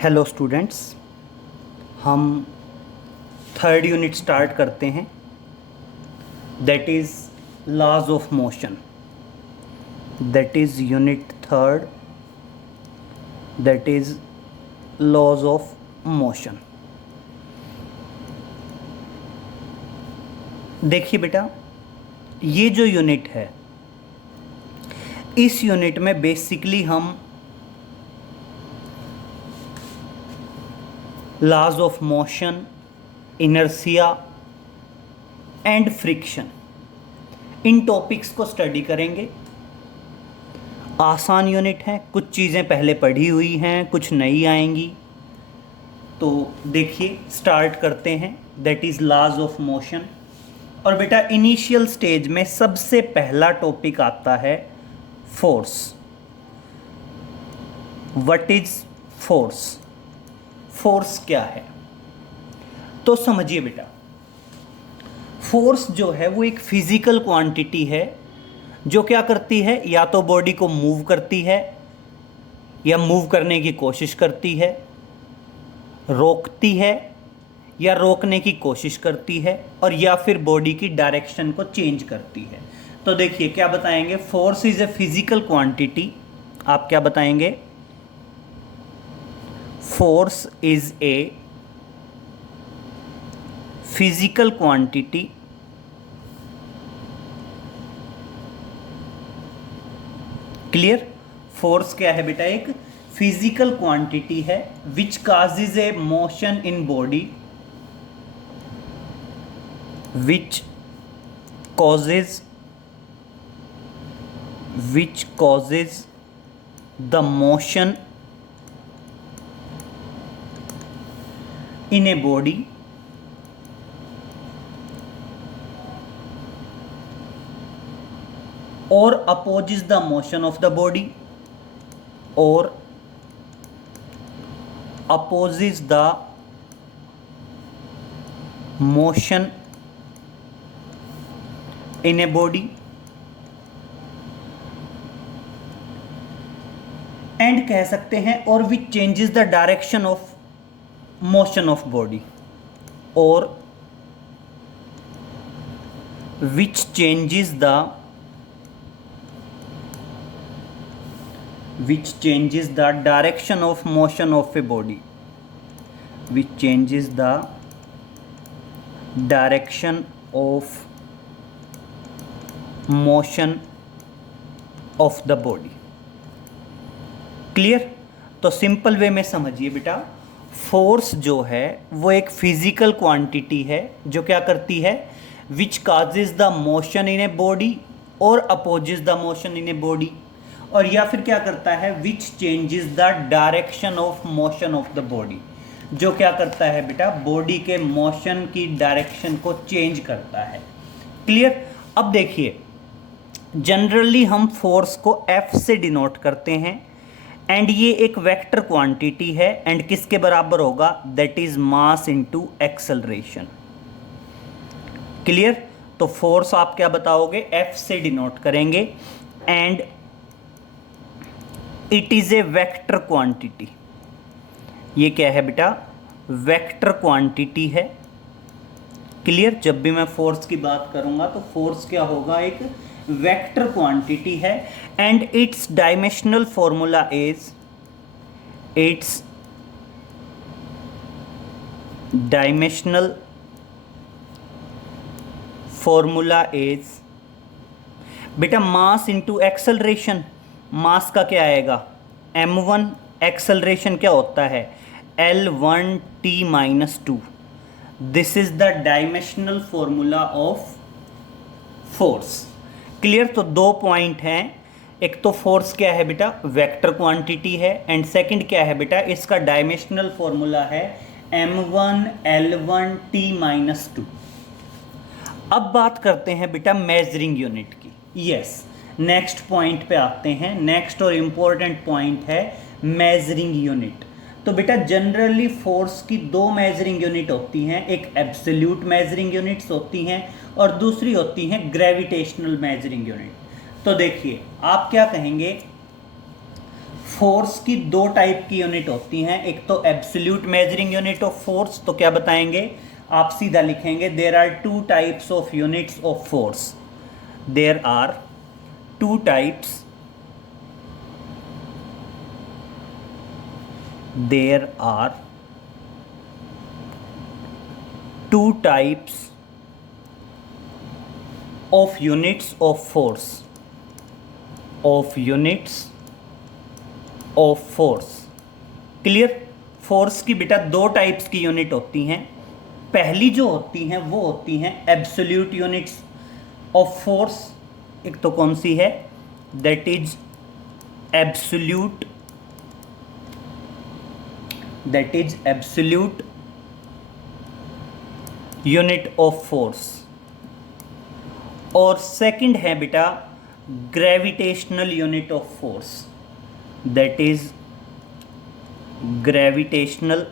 Hello students, हम third unit start करते हैं, that is laws of motion. That is unit third, that is laws of motion. देखिए बेटा, ये जो यूनिट है, इस यूनिट में बेसिकली हम laws of motion, inertia and friction, इन टॉपिक्स को स्टडी करेंगे। आसान यूनिट है, कुछ चीज़ें पहले पढ़ी हुई हैं, कुछ नई आएंगी। तो देखिए, स्टार्ट करते हैं। That is laws of motion. और बेटा, इनिशियल स्टेज में सबसे पहला टॉपिक आता है force. What is force? Force क्या है? तो समझिए बेटा, फोर्स जो है वो एक फिजिकल क्वांटिटी है जो क्या करती है, या तो बॉडी को मूव करती है, या मूव करने की कोशिश करती है, रोकती है या रोकने की कोशिश करती है, और या फिर बॉडी की डायरेक्शन को चेंज करती है। तो देखिए क्या बताएंगे, force is a physical quantity. आप क्या बताएंगे? Force is a physical quantity clear? Force क्या है बेटा? एक फिजिकल क्वांटिटी है which causes a motion in body, which causes the motion in a body or opposes the motion of the body or opposes the motion in a body and कह सकते हैं और which changes the direction of motion of body, or which changes the direction of motion of a body, which changes the direction of motion of the body. Clear? तो simple way में समझिए बेटा, force जो है वो एक physical quantity है जो क्या करती है, which causes the motion in a body और opposes the motion in a body, और या फिर क्या करता है, which changes the direction of motion of the body, जो क्या करता है बेटा, बॉडी के मोशन की डायरेक्शन को चेंज करता है। क्लियर? अब देखिए, जनरली हम फोर्स को F से डिनोट करते हैं, एंड ये एक वेक्टर क्वांटिटी है, एंड किसके बराबर होगा? That is mass into acceleration. Clear? तो फोर्स आप क्या बताओगे? F से डिनोट करेंगे, and it is a vector quantity. ये क्या है बेटा? वेक्टर क्वांटिटी है। क्लियर? जब भी मैं फोर्स की बात करूंगा तो फोर्स क्या होगा? एक वेक्टर क्वांटिटी है, and it's dimensional formula is बेटा मास इंटू एक्सेलरेशन। मास का क्या आएगा? m1। एक्सेलरेशन क्या होता है? L1t-2। This is the dimensional formula of force. Clear? तो दो पॉइंट हैं, एक तो फोर्स क्या है बेटा? वेक्टर क्वांटिटी है, एंड सेकंड क्या है बेटा? इसका डायमेंशनल फॉर्मूला है m1 L1t-2। अब बात करते हैं बेटा मेजरिंग यूनिट की। यस, नेक्स्ट पॉइंट पे आते हैं। नेक्स्ट और इम्पोर्टेंट पॉइंट है मेजरिंग यूनिट। तो बेटा जनरली फोर्स की दो मेजरिंग यूनिट होती हैं, एक एब्सोल्यूट मेजरिंग यूनिट्स होती हैं और दूसरी होती हैं ग्रेविटेशनल मेजरिंग यूनिट। तो देखिए, आप क्या कहेंगे, फोर्स की दो टाइप की यूनिट होती हैं, एक तो absolute measuring unit of force, तो क्या बताएंगे आप, सीधा लिखेंगे there are two types of units of force, there are two types, there are two types of units of force, of units of force। Clear. Force की बेटा दो types की यूनिट होती हैं। पहली जो होती हैं वो होती हैं एब्सोल्यूट यूनिट्स ऑफ फोर्स। एक तो कौन सी है, that is absolute, that is absolute unit of force। और सेकंड है बेटा gravitational unit of force, that is gravitational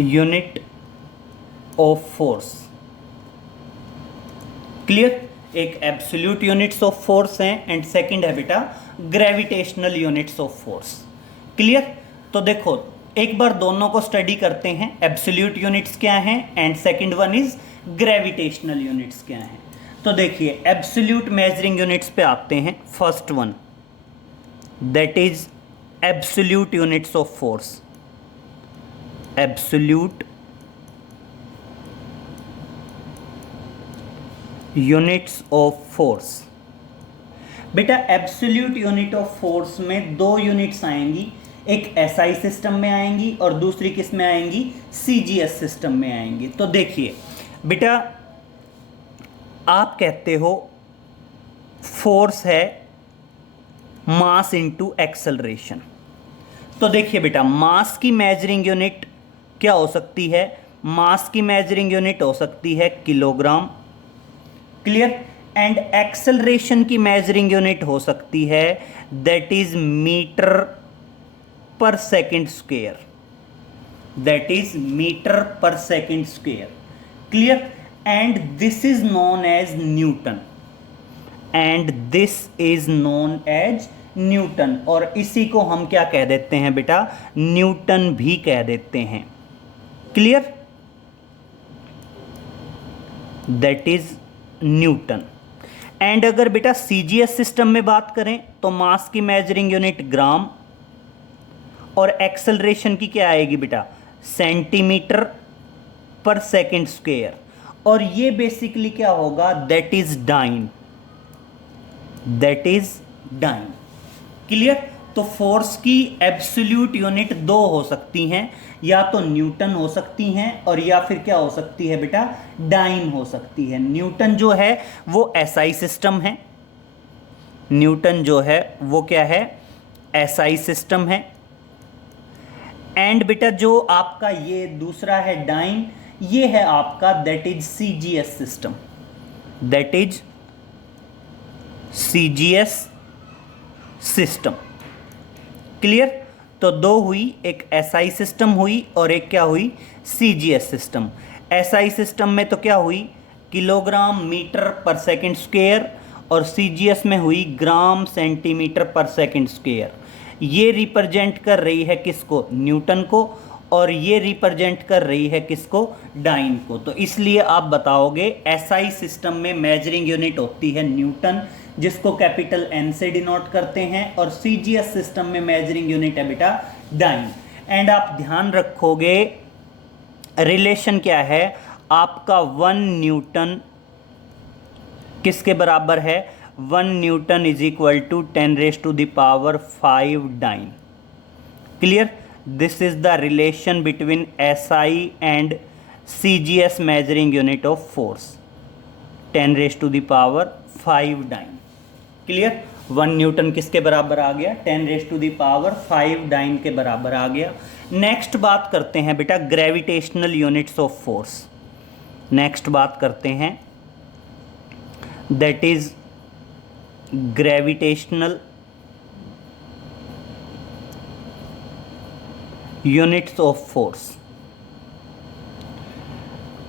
unit of force. Clear. एक एब्सोल्यूट यूनिट्स ऑफ फोर्स हैं एंड सेकंड है बेटा gravitational units of force. Clear. तो देखो एक बार दोनों को स्टडी करते हैं, एब्सोल्यूट यूनिट्स क्या हैं and second one is gravitational units क्या हैं। तो देखिए एब्सोल्यूट मेजरिंग यूनिट्स पे आते हैं। First one that is absolute units of force, absolute units of force. बेटा एब्सोल्यूट यूनिट ऑफ फोर्स में दो यूनिट्स आएंगी, एक एसआई सिस्टम में आएंगी और दूसरी किस में आएंगी, सीजीएस सिस्टम में आएंगी। तो देखिए बेटा आप कहते हो फोर्स है मास इनटू एक्सेलरेशन। तो देखिए बेटा मास की मेजरिंग यूनिट क्या हो सकती है, मास की मेजरिंग यूनिट हो सकती है किलोग्राम। क्लियर। एंड एक्सेलरेशन की मेजरिंग यूनिट हो सकती है that is metre per second square, that is metre per second square. Clear. And this is known as newton, and this is known as newton. और इसी को हम क्या कह देते हैं बेटा, न्यूटन भी कह देते हैं। Clear. That is Newton. And अगर बेटा सीजीएस सिस्टम में बात करें तो मास की मेजरिंग यूनिट ग्राम और एक्सेलरेशन की क्या आएगी बेटा, सेंटीमीटर पर सेकंड स्क्वायर। और ये बेसिकली क्या होगा, that is dyne, that is dyne. Clear. तो फोर्स की एब्सोल्यूट यूनिट दो हो सकती हैं, या तो न्यूटन हो सकती हैं और या फिर क्या हो सकती है बेटा, डाइन हो सकती है। न्यूटन जो है वो एसआई सिस्टम है, न्यूटन जो है वो क्या है, एसआई सिस्टम है। एंड बेटा जो आपका ये दूसरा है डाइन, ये है आपका that is CGS system, that is CGS system. Clear. तो दो हुई, एक एसआई सिस्टम हुई और एक क्या हुई, सीजीएस सिस्टम। एसआई सिस्टम में तो क्या हुई, kilogram metre per second square, और सीजीएस में हुई ग्राम सेंटीमीटर पर सेकंड स्क्वायर। ये रिप्रेजेंट कर रही है किसको, न्यूटन को, और ये रिप्रेजेंट कर रही है किसको, डाइन को। तो इसलिए आप बताओगे एसआई सिस्टम में मेजरिंग यूनिट होती है न्यूटन, जिसको कैपिटल एन से डिनोट करते हैं, और सीजीएस सिस्टम में मेजरिंग यूनिट है बेटा डाइन। एंड आप ध्यान रखोगे रिलेशन क्या है आपका, 1 न्यूटन किसके बराबर है, 1 newton is equal to 10⁵ dyne. Clear. This is the relation between SI and CGS measuring unit of force, 10⁵ dyne. Clear. 1 newton किसके बराबर आ गया, 10⁵ डाइन के बराबर आ गया। नेक्स्ट बात करते हैं बेटा gravitational units of force. Next बात करते हैं that is gravitational units of force.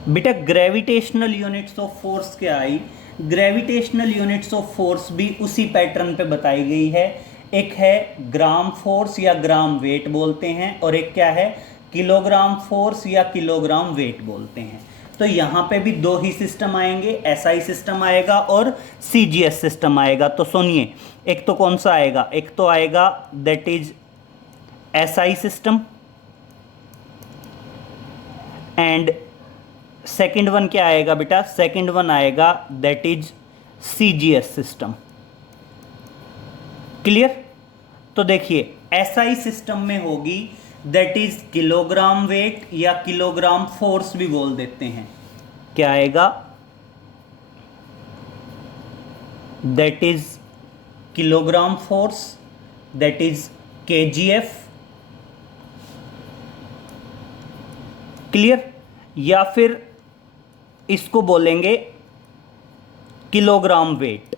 बेटा ग्रेविटेशनल यूनिट्स ऑफ फोर्स क्या आई, ग्रेविटेशनल यूनिट्स ऑफ फोर्स भी उसी पैटर्न पे बताई गई है। एक है ग्राम फोर्स या ग्राम वेट बोलते हैं, और एक क्या है, किलोग्राम फोर्स या किलोग्राम वेट बोलते हैं। तो यहाँ पे भी दो ही सिस्टम आएंगे, एसआई सिस्टम आएगा और सीजीएस सिस्टम आएगा। तो सुनिए, एक तो कौन सा आएगा, एक तो आएगा that is SI system, and second one क्या आएगा बेटा, सेकंड वन आएगा that is CGS system. Clear? तो देखिए एसआई सिस्टम में होगी दैट इज किलोग्राम वेट या किलोग्राम फोर्स भी बोल देते हैं। क्या आएगा, that is kilogram force, that is KGF. Clear? या फिर इसको बोलेंगे kilogram weight,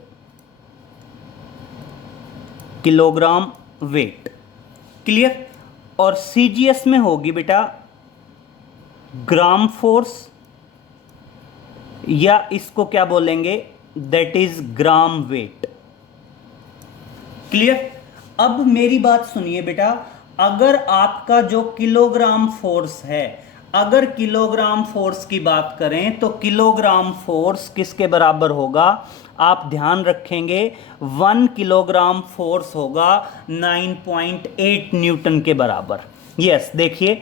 kilogram weight. Clear? और सीजीएस में होगी बेटा ग्राम फोर्स, या इसको क्या बोलेंगे, that is gram weight. Clear? अब मेरी बात सुनिए बेटा, अगर आपका जो किलोग्राम फोर्स है, अगर किलोग्राम फोर्स की बात करें तो किलोग्राम फोर्स किसके बराबर होगा, आप ध्यान रखेंगे 1 किलोग्राम फोर्स होगा 9.8 न्यूटन के बराबर। यस, देखिए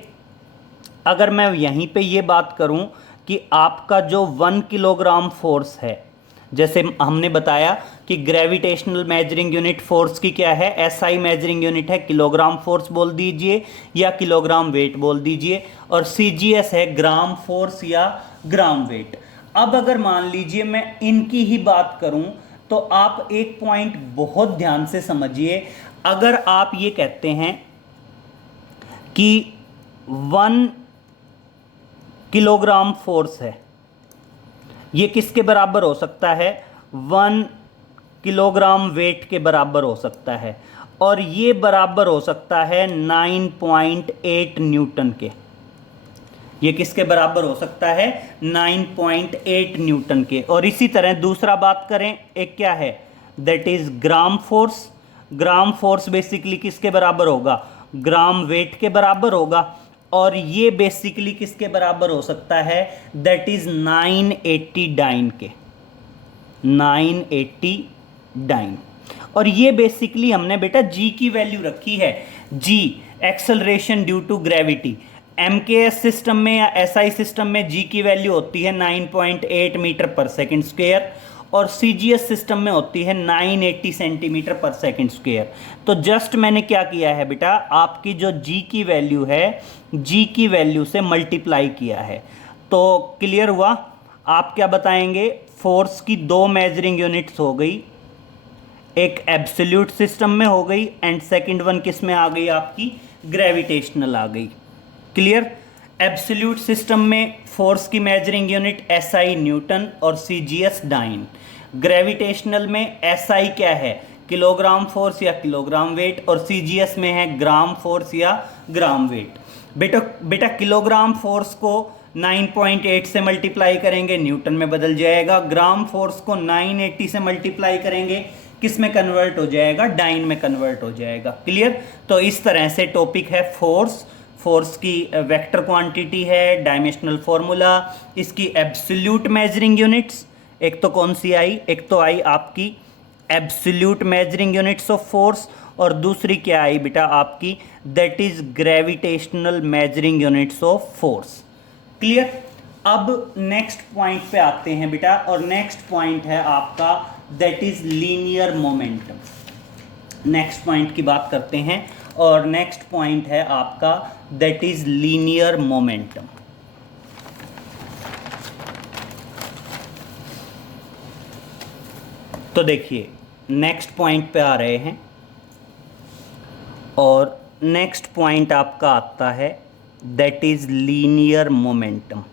अगर मैं यहीं पे ये बात करूं कि आपका जो 1 किलोग्राम फोर्स है, जैसे हमने बताया कि ग्रेविटेशनल मेजरिंग यूनिट फोर्स की क्या है, एसआई मेजरिंग यूनिट है, किलोग्राम फोर्स बोल दीजिए या किलोग्राम वेट बोल दीजिए, और सीजीएस है ग्राम फोर्स या ग्राम वेट। अब अगर मान लीजिए मैं इनकी ही बात करूं तो आप एक पॉइंट बहुत ध्यान से समझिए। अगर आप ये कहते हैं कि 1 किलोग्राम फोर्स है, ये किसके बराबर हो सकता है, 1 किलोग्राम वेट के बराबर हो सकता है, और ये बराबर हो सकता है 9.8 न्यूटन के। ये किसके बराबर हो सकता है, 9.8 न्यूटन के। और इसी तरह दूसरा बात करें, एक क्या है, that is gram force. Gram force basically किसके बराबर होगा, ग्राम वेट के बराबर होगा, और ये बेसिकली किसके बराबर हो सकता है, दैट इज 980 डाइन के, 980 डाइन। और ये बेसिकली हमने बेटा जी की वैल्यू रखी है, g acceleration due to gravity. MKS system में या एसआई सिस्टम में जी की वैल्यू होती है 9.8 मीटर पर सेकंड स्क्वायर, और सीजीएस सिस्टम में होती है 980 सेंटीमीटर पर सेकंड स्क्वायर। तो जस्ट मैंने क्या किया है बेटा, आपकी जो जी की वैल्यू है, जी की वैल्यू से मल्टीप्लाई किया है। तो क्लियर हुआ? आप क्या बताएंगे, फोर्स की दो मेजरिंग यूनिट्स हो गई, एक एब्सोल्यूट सिस्टम में हो गई, एंड सेकंड वन किस में आ गई, आपकी ग्रेविटेशनल आ गई। क्लियर? एब्सोल्यूट सिस्टम में फोर्स की मेजरिंग यूनिट एसआई न्यूटन और सीजीएस डाइन। ग्रेविटेशनल में एसआई क्या है, किलोग्राम फोर्स या किलोग्राम वेट, और सीजीएस में है ग्राम फोर्स या ग्राम वेट। बेटा किलोग्राम फोर्स को 9.8 से मल्टीप्लाई करेंगे, न्यूटन में बदल जाएगा। ग्राम फोर्स को 980 से मल्टीप्लाई करेंगे, किस में कन्वर्ट हो जाएगा, डाइन में कन्वर्ट हो जाएगा। क्लियर? तो इस तरह से टॉपिक है फोर्स। फोर्स की वेक्टर क्वांटिटी है, डायमेंशनल फॉर्मूला, इसकी एब्सोल्यूट मेजरिंग यूनिट्स, एक तो कौन सी आई, एक तो आई आपकी absolute measuring units of force, और दूसरी क्या आई बेटा आपकी, that is gravitational measuring units of force. Clear? अब नेक्स्ट पॉइंट पे आते हैं बेटा, और नेक्स्ट पॉइंट है आपका that is linear momentum. Next point की बात करते हैं, और नेक्स्ट पॉइंट है आपका दैट इज लीनियर मोमेंटम। तो देखिए नेक्स्ट पॉइंट पे आ रहे हैं, और नेक्स्ट पॉइंट आपका आता है दैट इज लीनियर मोमेंटम।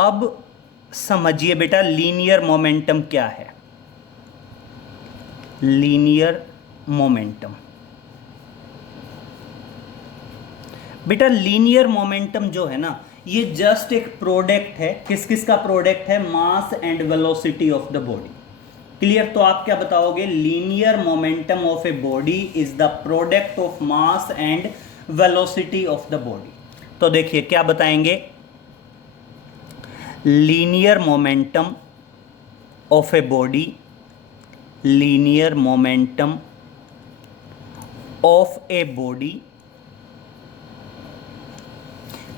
अब समझिए बेटा लीनियर मोमेंटम क्या है। लीनियर मोमेंटम बेटा लीनियर मोमेंटम जो है ना, ये जस्ट एक प्रोडक्ट है, किस किस का प्रोडक्ट है, mass and velocity of the body. Clear? तो आप क्या बताओगे, linear momentum of a body is the product of mass and velocity of the body. तो देखिए क्या बताएंगे, linear momentum of a body, linear momentum of a body,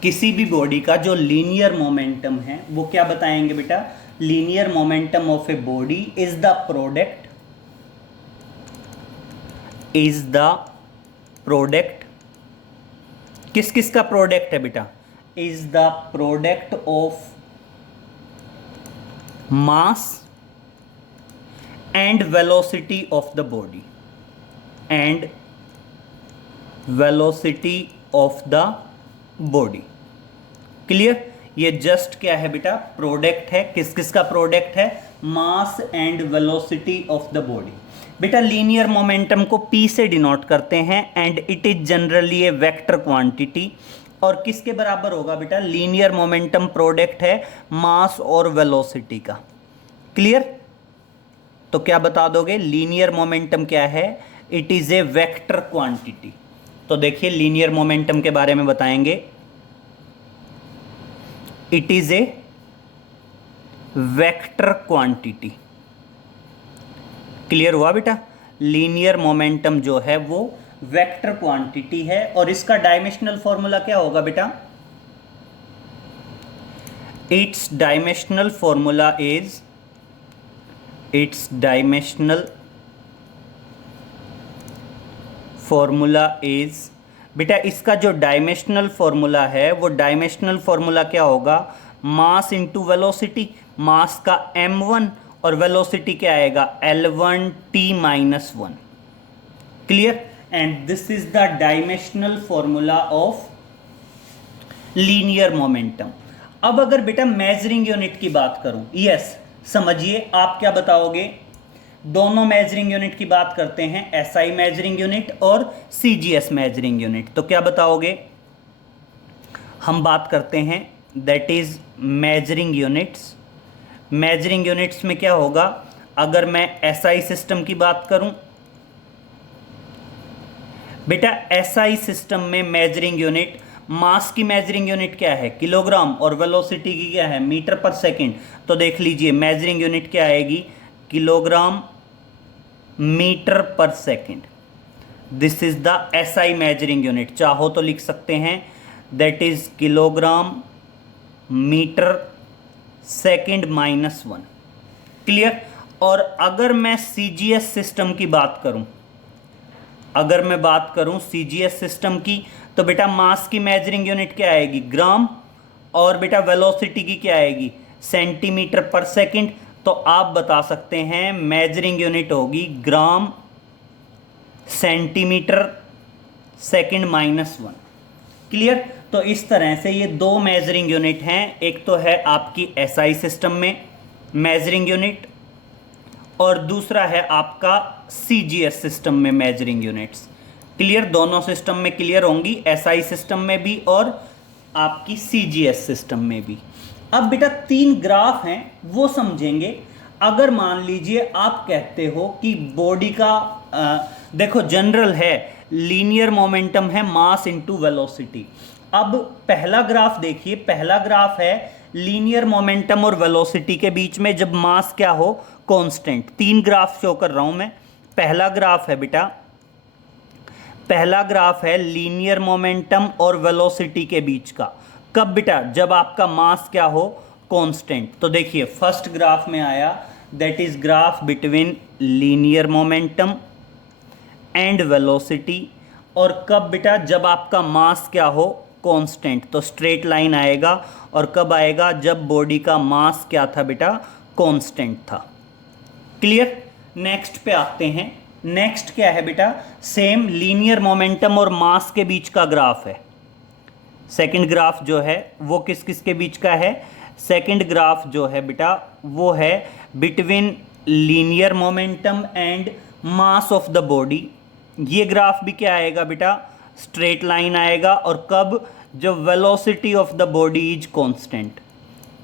किसी भी बॉडी का जो लीनियर मोमेंटम है वो क्या बताएंगे बेटा, linear momentum of a body is the product, is the product, किस किस का प्रोडक्ट है बेटा, is the product of mass and velocity of the body, and velocity of the body. Clear? ये जस्ट क्या है बेटा, प्रोडक्ट है, किस किस का प्रोडक्ट है, mass and velocity of the body. बेटा लीनियर मोमेंटम को P से डिनोट करते हैं and it is generally A vector quantity. और किसके बराबर होगा बेटा, लीनियर मोमेंटम प्रोडक्ट है मास और वेलोसिटी का। क्लियर? तो क्या बता दोगे, लीनियर मोमेंटम क्या है, it is a vector quantity. तो देखिए लीनियर मोमेंटम के बारे में बताएंगे, it is a vector quantity. Clear हुआ बेटा? लीनियर मोमेंटम जो है वो वेक्टर क्वांटिटी है। और इसका डायमेंशनल फॉर्मूला क्या होगा बेटा, it's dimensional formula is, it's dimensional formula is, बेटा इसका जो डायमेंशनल फॉर्मूला है वो डायमेंशनल फॉर्मूला क्या होगा, मास इंटू वेलोसिटी, मास का m1 और वेलोसिटी क्या आएगा, L1t-1। Clear? And this is the dimensional formula of linear momentum. अब अगर बेटा मेजरिंग यूनिट की बात करूं, यस समझिए, आप क्या बताओगे, दोनों मेजरिंग यूनिट की बात करते हैं, SI मेजरिंग यूनिट और CGS मेजरिंग यूनिट। तो क्या बताओगे, हम बात करते हैं that is measuring units. Measuring units में क्या होगा, अगर मैं SI सिस्टम की बात करूं, बेटा SI सिस्टम में मेजरिंग यूनिट, मास की मेजरिंग यूनिट क्या है, किलोग्राम, और वेलोसिटी की क्या है, मीटर पर सेकंड। तो देख लीजिए मेजरिंग यूनिट क्या आएगी, kilogram metre per second. This is the SI measuring unit. चाहो तो लिख सकते हैं that is kilogram metre second -1। Clear? और अगर मैं CGS सिस्टम की बात करूं, अगर मैं बात करूं CGS सिस्टम की, तो बेटा मास की मेजरिंग यूनिट क्या आएगी, ग्राम, और बेटा वेलोसिटी की क्या आएगी, सेंटीमीटर पर सेकंड। तो आप बता सकते हैं मेजरिंग यूनिट होगी ग्राम सेंटीमीटर सेकंड -1। क्लियर? तो इस तरह से ये दो मेजरिंग यूनिट हैं, एक तो है आपकी SI सिस्टम में मेजरिंग यूनिट, और दूसरा है आपका CGS सिस्टम में मेजरिंग यूनिट्स। क्लियर? दोनों सिस्टम में क्लियर होंगी, SI सिस्टम में भी और आपकी CGS सिस्टम में भी। अब बेटा 3 ग्राफ हैं वो समझेंगे। अगर मान लीजिए आप कहते हो कि बॉडी का देखो जनरल है, लीनियर मोमेंटम है मास इनटू वेलोसिटी। अब पहला ग्राफ देखिए, पहला ग्राफ है लीनियर मोमेंटम और वेलोसिटी के बीच में जब मास क्या हो, कांस्टेंट। 3 ग्राफ शो कर रहा हूं मैं। पहला ग्राफ है बेटा, पहला ग्राफ है लीनियर मोमेंटम और वेलोसिटी के बीच का। कब बेटा, जब आपका मास क्या हो, कांस्टेंट। तो देखिए फर्स्ट ग्राफ में आया that is graph between linear momentum and velocity. और कब बेटा, जब आपका मास क्या हो, कांस्टेंट। तो स्ट्रेट लाइन आएगा। और कब आएगा, जब बॉडी का मास क्या था बेटा, कांस्टेंट था। क्लियर? नेक्स्ट पे आते हैं। नेक्स्ट क्या है बेटा, सेम लीनियर मोमेंटम और मास के बीच का ग्राफ है। सेकंड ग्राफ जो है वो किस किस के बीच का है, सेकंड ग्राफ जो है बेटा वो है between linear momentum and mass of the body. ये ग्राफ भी क्या आएगा बेटा, स्ट्रेट लाइन आएगा, और कब, जब velocity of the body is constant,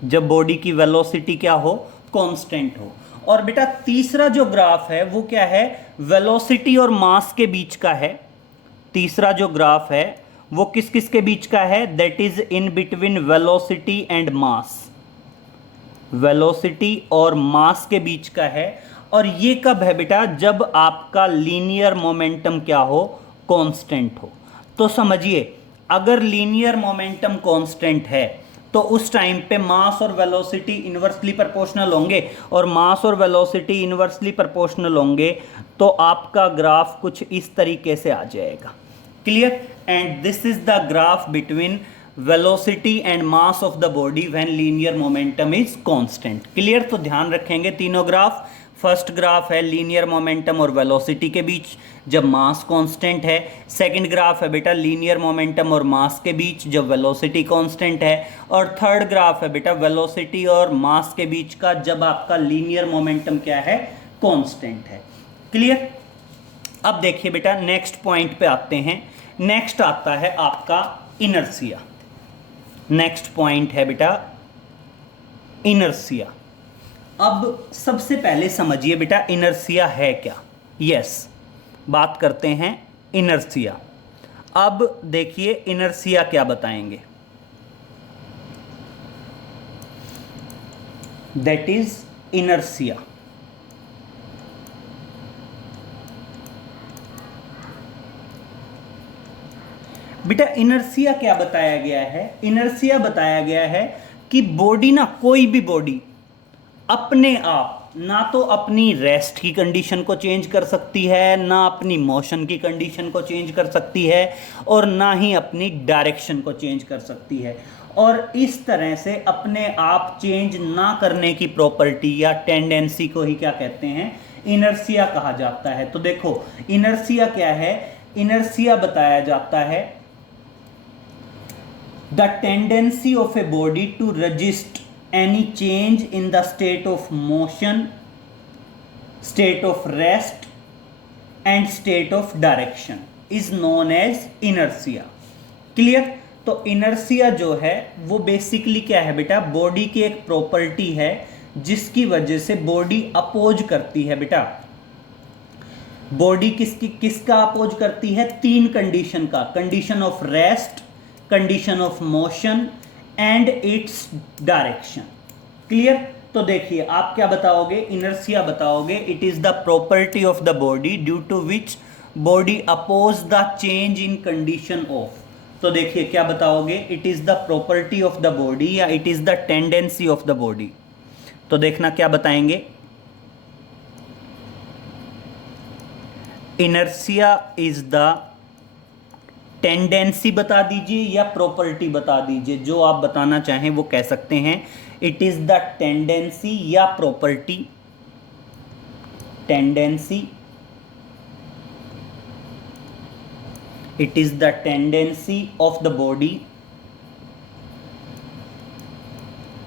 जब बॉडी की वेलोसिटी क्या हो, कांस्टेंट हो। और बेटा तीसरा जो ग्राफ है वो क्या है, वेलोसिटी और मास के बीच का है। तीसरा जो ग्राफ है वो किस किस के बीच का है, that is in between velocity and mass, velocity और मास के बीच का है। और ये कब है बेटा, जब आपका लीनियर मोमेंटम क्या हो, कांस्टेंट हो। तो समझिए, अगर लीनियर मोमेंटम कांस्टेंट है तो उस टाइम पे मास और वेलोसिटी इन्वर्सली प्रोपोर्शनल होंगे, और मास और वेलोसिटी इन्वर्सली प्रोपोर्शनल होंगे तो आपका ग्राफ कुछ इस तरीके से आ जाएगा। Clear? And this is the graph between velocity and mass of the body when linear momentum is constant. Clear? तो ध्यान रखेंगे तीनों ग्राफ। फर्स्ट ग्राफ है लीनियर मोमेंटम और वेलोसिटी के बीच जब मास कांस्टेंट है। सेकंड ग्राफ है बेटा लीनियर मोमेंटम और मास के बीच जब वेलोसिटी कांस्टेंट है। और थर्ड ग्राफ है बेटा वेलोसिटी और मास के बीच का जब आपका लीनियर मोमेंटम क्या है, कांस्टेंट है। क्लियर? अब देखिए बेटा नेक्स्ट पॉइंट पे आते हैं। नेक्स्ट आता है आपका इनर्शिया। नेक्स्ट पॉइंट है बेटा इनर्शिया। अब सबसे पहले समझिए बेटा इनर्शिया है क्या। यस, बात करते हैं इनर्शिया। अब देखिए इनर्शिया क्या बताएंगे, दैट इज इनर्शिया। बेटा इनर्शिया क्या बताया गया है, इनर्शिया बताया गया है कि बॉडी ना, कोई भी बॉडी अपने आप ना तो अपनी रेस्ट की कंडीशन को चेंज कर सकती है, ना अपनी मोशन की कंडीशन को चेंज कर सकती है, और ना ही अपनी डायरेक्शन को चेंज कर सकती है। और इस तरह से अपने आप चेंज ना करने की प्रॉपर्टी या टेंडेंसी को ही क्या कहते हैं, इनर्शिया कहा जाता है। तो देखो इनर्शिया क्या है, इनर्शिया बताया जाता है the tendency of a body to resist any change in the state of motion, state of rest and state of direction is known as inertia. Clear? तो inertia जो है वो बेसिकली क्या है बेटा, बॉडी की एक प्रॉपर्टी है जिसकी वजह से बॉडी अपोज करती है। बेटा बॉडी किसका अपोज करती है, तीन कंडीशन का, condition of rest, condition of motion and its direction. Clear? तो देखिए आप क्या बताओगे, इनर्शिया बताओगे, it is the property of the body due to which body oppose the change in condition of. तो देखिए क्या बताओगे, it is the property of the body या it is the tendency of the body. तो देखना क्या बताएंगे, inertia is the tendency बता दीजिए या प्रॉपर्टी बता दीजिए, जो आप बताना चाहें वो कह सकते हैं। इट इज द टेंडेंसी या property, tendency, it is the tendency of the body,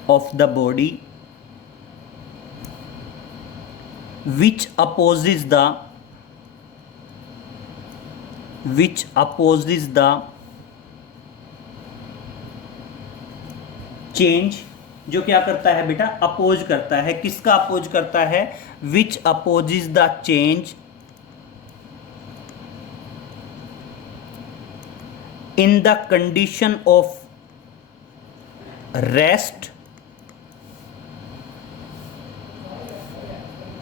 of the body which opposes the change, जो क्या करता है बेटा, अपोज करता है। किसका अपोज करता है, which opposes the change in the condition of rest,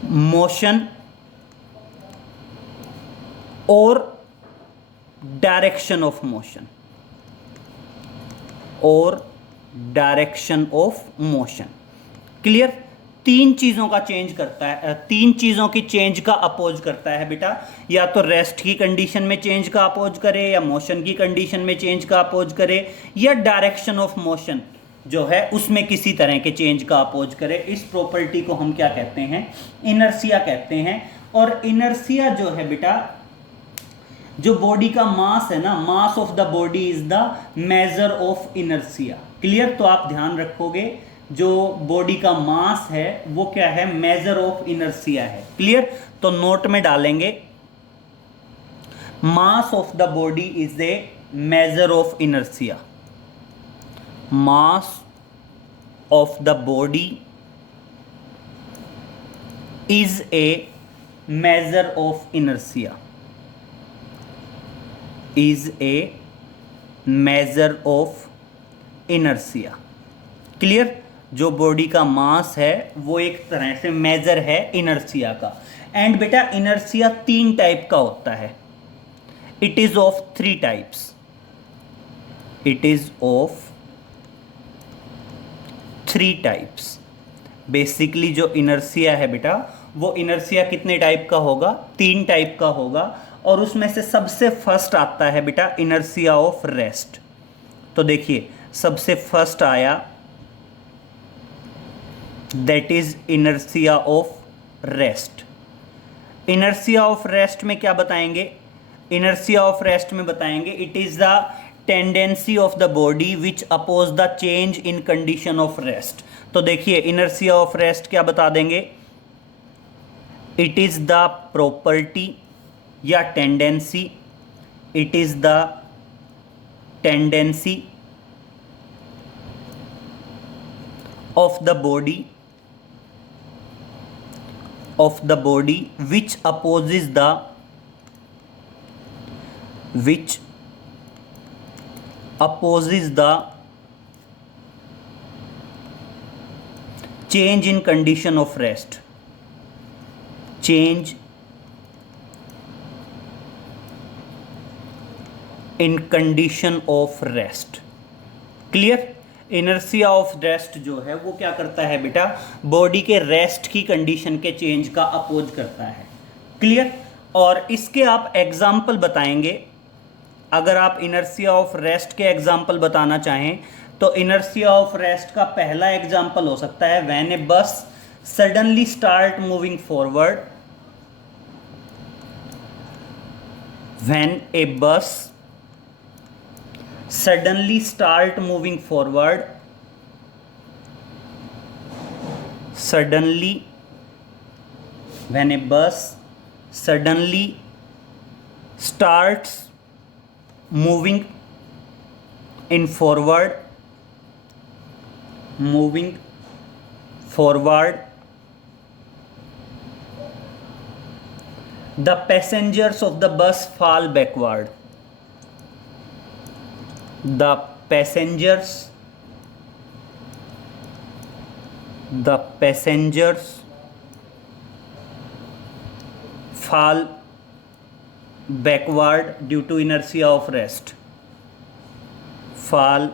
motion और डायरेक्शन ऑफ मोशन, और डायरेक्शन ऑफ मोशन। क्लियर? तीन चीजों का चेंज करता है, तीन चीजों की चेंज का अपोज करता है बेटा, या तो रेस्ट की कंडीशन में चेंज का अपोज करे, या मोशन की कंडीशन में चेंज का अपोज करे, या डायरेक्शन ऑफ मोशन जो है उसमें किसी तरह के चेंज का अपोज करे। इस प्रॉपर्टी को हम क्या कहते हैं, इनर्शिया कहते हैं। और इनर्शिया जो है बेटा, जो बॉडी का मास है ना, mass of the body is the measure of inertia. Clear? तो आप ध्यान रखोगे जो बॉडी का मास है वो क्या है, मेजर ऑफ इनर्शिया है। क्लियर? तो नोट में डालेंगे mass of the body is a major of inertia, mass of the body is a measure of inertia, is a measure of inertia। Clear? जो बॉडी का मास है वो एक तरह से मेजर है इनर्सिया का। एंड बेटा इनर्सिया 3 टाइप का होता है, it is of 3 types, it is of 3 types. Basically जो इनर्सिया है बेटा वो इनर्सिया कितने टाइप का होगा? 3 टाइप का होगा। और उसमें से सबसे फर्स्ट आता है बेटा इनर्सिया ऑफ रेस्ट। तो देखिए सबसे फर्स्ट आया that is inertia of rest. Inertia of rest में क्या बताएंगे? इनर्सिया ऑफ रेस्ट में बताएंगे it is the tendency of the body which oppose the change in condition of rest. तो देखिए इनर्सिया ऑफ रेस्ट क्या बता देंगे? इट इज द प्रॉपर्टी या tendency, it is the tendency of the body which opposes the change in condition of rest, change in condition of rest। Clear? Inertia of rest जो है वो क्या करता है बेटा? बॉडी के रेस्ट की कंडीशन के चेंज का अपोज करता है। क्लियर? और इसके आप एग्जाम्पल बताएंगे। अगर आप इनर्सिया ऑफ रेस्ट के एग्जाम्पल बताना चाहें तो इनर्सिया ऑफ रेस्ट का पहला एग्जाम्पल हो सकता है व्हेन ए बस suddenly start moving forward, when ए बस suddenly start moving forward, suddenly when a bus suddenly starts moving in forward, moving forward, the passengers of the bus fall backward, the passengers fall backward due to inertia of rest, fall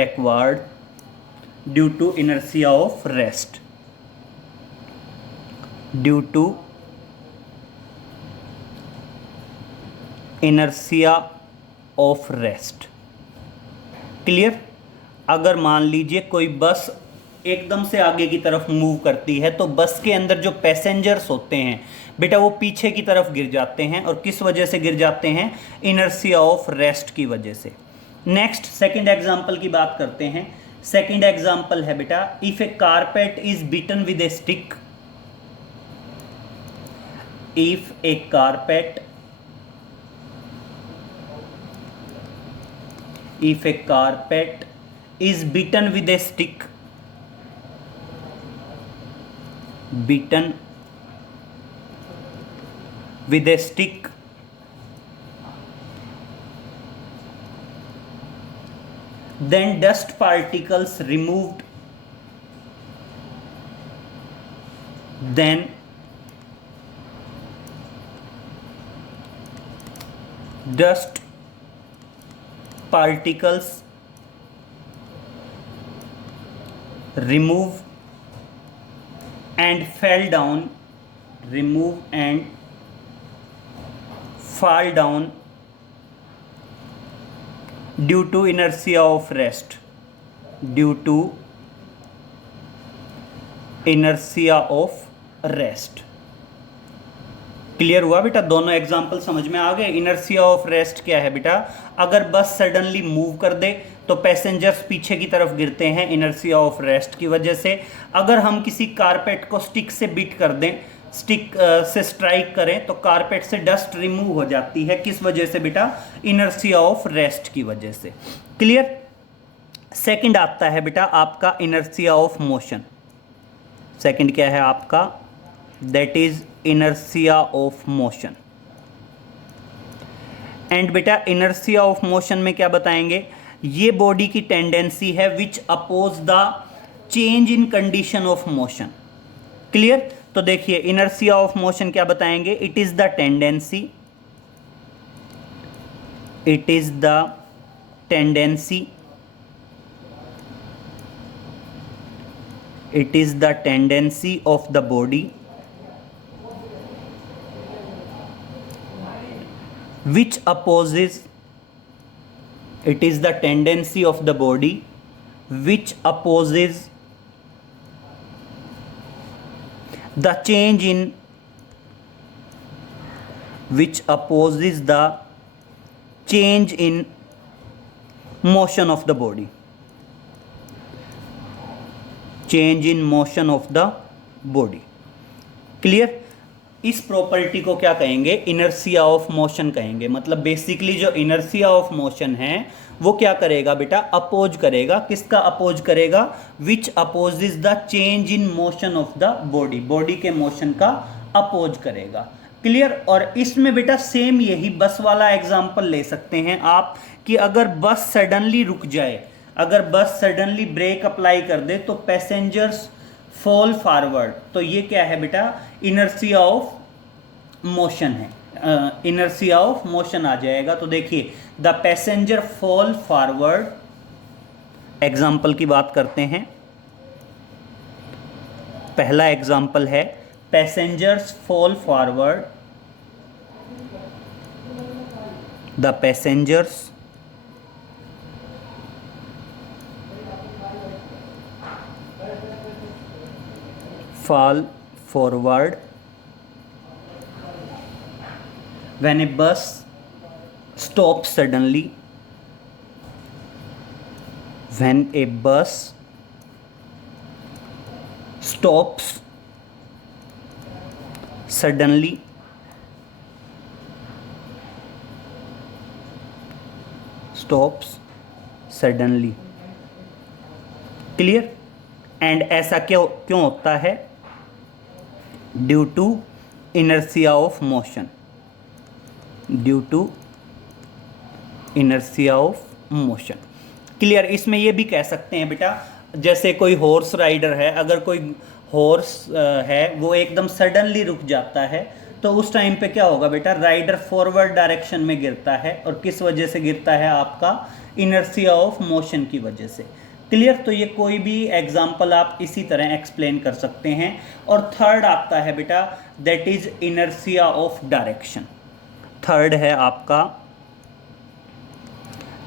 backward due to inertia of rest, due to inertia of rest। Clear? अगर मान लीजिए कोई बस एकदम से आगे की तरफ मूव करती है तो बस के अंदर जो पैसेंजर्स होते हैं बेटा वो पीछे की तरफ गिर जाते हैं। और किस वजह से गिर जाते हैं? इनर्सिया ऑफ रेस्ट की वजह से। नेक्स्ट सेकंड एग्जांपल की बात करते हैं। सेकंड एग्जांपल है बेटा if A carpet is beaten with A stick, if A carpet, if a carpet is beaten with a stick, beaten with a stick, then dust particles removed, then dust particles remove and fell down, remove and fall down due to inertia of rest, due to inertia of rest। Clear हुआ बेटा? दोनों example समझ में आ गए। Inertia of rest क्या है बेटा? अगर बस सडनली मूव कर दे तो पैसेंजर्स पीछे की तरफ गिरते हैं इनर्सिया ऑफ रेस्ट की वजह से। अगर हम किसी कारपेट को स्टिक से बीट कर दें स्टिक से स्ट्राइक करें तो कारपेट से डस्ट रिमूव हो जाती है। किस वजह से बेटा? इनर्शिया ऑफ रेस्ट की वजह से। क्लियर? सेकंड आता है बेटा आपका इनर्शिया ऑफ मोशन। सेकंड क्या है आपका? That is inertia of motion. And बेटा इनर्शिया ऑफ मोशन में क्या बताएंगे? ये बॉडी की टेंडेंसी है which oppose the change in condition of motion. Clear? तो देखिए इनर्शिया ऑफ मोशन क्या बताएंगे? It is the tendency, it is the tendency, it is the tendency of the body which opposes, it is the tendency of the body which opposes the change in, which opposes the change in motion of the body, change in motion of the body. Clear? इस property को क्या कहेंगे? Inertia of motion कहेंगे। मतलब basically जो inertia of motion है वो क्या करेगा बेटा? अपोज करेगा। किसका अपोज करेगा? Which opposes the change in motion of the body, body के मोशन का अपोज करेगा। क्लियर? और इसमें बेटा सेम यही बस वाला एग्जांपल ले सकते हैं आप कि अगर बस सडनली रुक जाए, अगर बस सडनली ब्रेक अप्लाई कर दे तो पैसेंजर्स फॉल फॉरवर्ड, तो ये क्या है बेटा? इनर्शिया ऑफ मोशन है। इनर्शिया ऑफ मोशन आ जाएगा। तो देखिए the passenger fall forward, example की बात करते हैं। पहला एग्जाम्पल है passengers fall forward, the passengers fall forward when a bus stops suddenly, when a bus stops suddenly, stops suddenly। Clear? And ऐसा क्यों होता है? Due to inertia of motion, due to inertia of motion. Clear? इसमें ये भी कह सकते हैं बेटा जैसे कोई हॉर्स राइडर है, अगर कोई हॉर्स है वो एकदम सडनली रुक जाता है तो उस टाइम पे क्या होगा बेटा? राइडर फॉरवर्ड डायरेक्शन में गिरता है। और किस वजह से गिरता है? आपका इनर्शिया ऑफ मोशन की वजह से। क्लियर? तो ये कोई भी एग्जाम्पल आप इसी तरह एक्सप्लेन कर सकते हैं। और थर्ड आता है बेटा that is inertia of direction. Third है आपका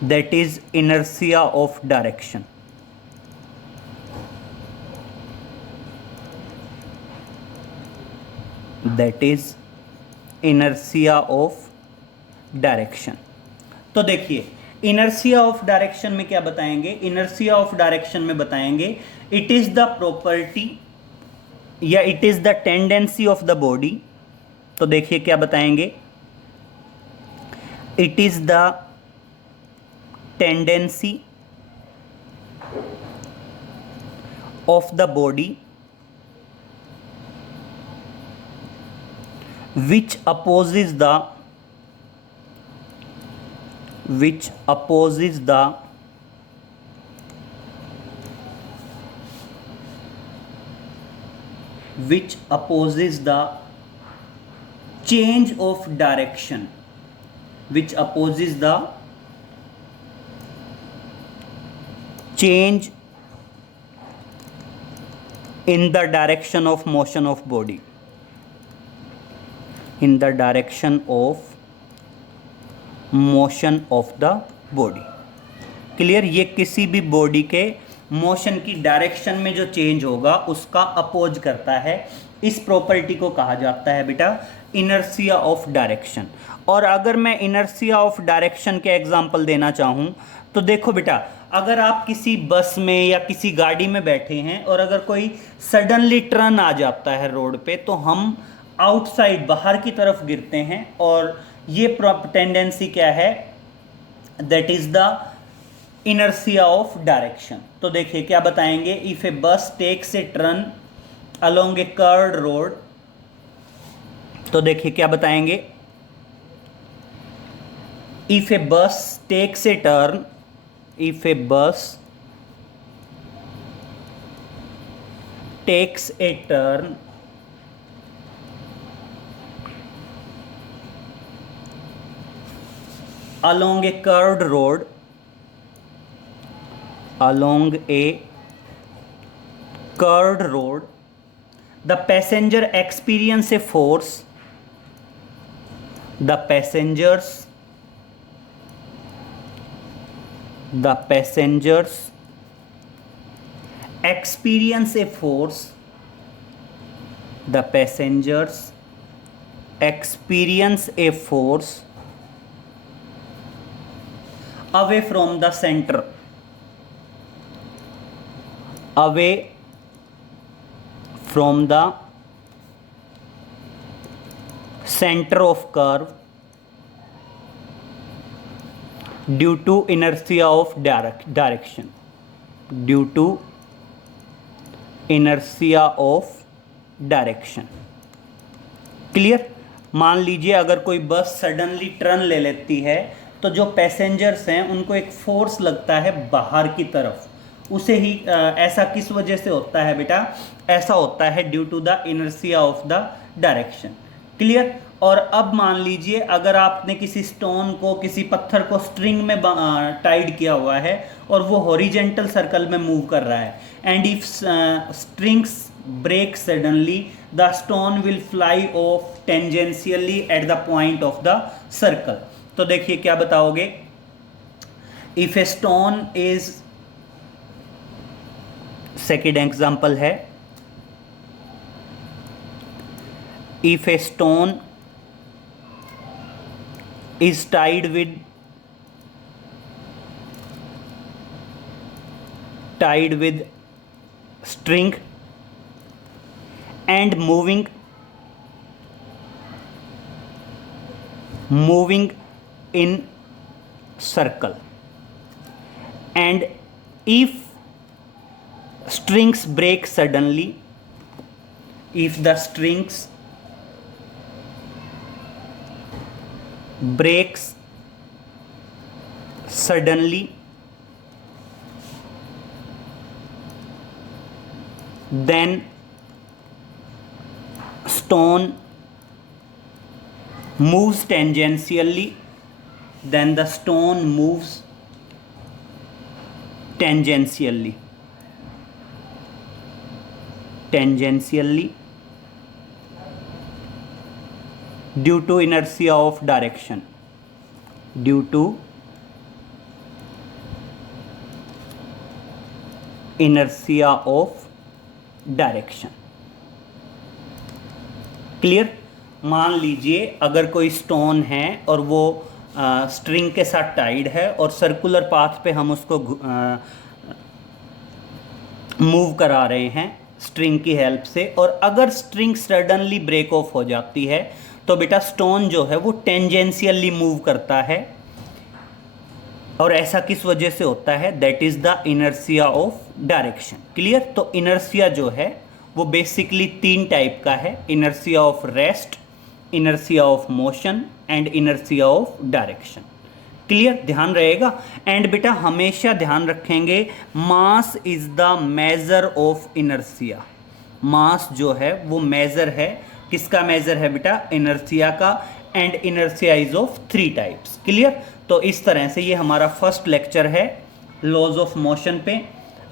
that is inertia of direction. That is inertia of direction. तो देखिए इनर्शिया ऑफ डायरेक्शन में क्या बताएंगे? इनर्शिया ऑफ डायरेक्शन में बताएंगे इट इज द प्रॉपर्टी या it is the tendency of the body. तो देखिए क्या बताएंगे? It is the tendency of the body which opposes the change of direction, which opposes the change in the direction of motion of body, in the direction of motion of the body. Clear? ये किसी भी body के motion की direction में जो change होगा उसका oppose करता है। इस प्रॉपर्टी को कहा जाता है बेटा इनर्शिया ऑफ डायरेक्शन। और अगर मैं इनर्शिया ऑफ डायरेक्शन के एग्जांपल देना चाहूँ तो देखो बेटा, अगर आप किसी बस में या किसी गाड़ी में बैठे हैं और अगर कोई सडनली टर्न आ जाता है रोड पे, तो हम आउटसाइड बाहर की तरफ गिरते हैं। और ये टेंडेंसी क्या है, that is the inertia of direction. तो देखिए क्या बताएंगे, if a bus takes a turn along a curved road, तो देखिए क्या बताएंगे, if a bus takes a turn, if a bus takes a turn along a curved road, the passenger experience a force, the passengers experience a force, the passengers experience a force away from the center, away from the center of curve due to inertia of direction, due to inertia of direction। Clear. मान लीजिए अगर कोई बस suddenly turn ले लेती है, तो जो पैसेंजर्स हैं उनको एक फोर्स लगता है बाहर की तरफ। उसे ही ऐसा किस वजह से होता है बेटा, ऐसा होता है due to the inertia of the direction. Clear. और अब मान लीजिए अगर आपने किसी स्टोन को, किसी पत्थर को स्ट्रिंग में टाइड किया हुआ है और वो हॉरिजेंटल सर्कल में मूव कर रहा है, and if strings break suddenly, the stone will fly off tangentially at the point of the circle. तो देखिए क्या बताओगे, if a stone is, second example है, if a stone is tied with string and moving in circle, and if strings break suddenly, if the strings breaks suddenly, then stone moves tangentially, then the stone moves tangentially due to inertia of direction, due to inertia of direction. Clear. मान लीजिए अगर कोई stone है और वो string के साथ Tide है और सर्कुलर पाथ पे हम उसको मूव करा रहे हैं स्ट्रिंग की हेल्प से, और अगर स्ट्रिंग सडनली ब्रेक ऑफ हो जाती है तो बेटा स्टोन जो है वो टेंजेंशियली मूव करता है। और ऐसा किस वजह से होता है, that is the inertia of direction. Clear. तो इनर्शिया जो है वो बेसिकली 3 टाइप का है, inertia of rest, inertia of motion and inertia of direction. Clear, ध्यान रहेगा। एंड बेटा हमेशा ध्यान रखेंगे, mass is the measure of inertia. Mass जो है वो मेजर है, किसका मेजर है बेटा, इनर्शिया का। And inertia is of 3 types. Clear. तो इस तरह से ये हमारा फर्स्ट लेक्चर है लॉज ऑफ मोशन पे,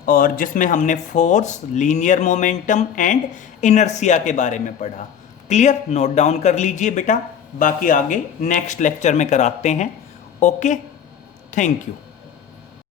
और जिसमें हमने force, linear momentum and inertia के बारे में पढ़ा। क्लियर, नोट डाउन कर लीजिए बेटा, बाकी आगे नेक्स्ट लेक्चर में कराते हैं। Okay, thank you.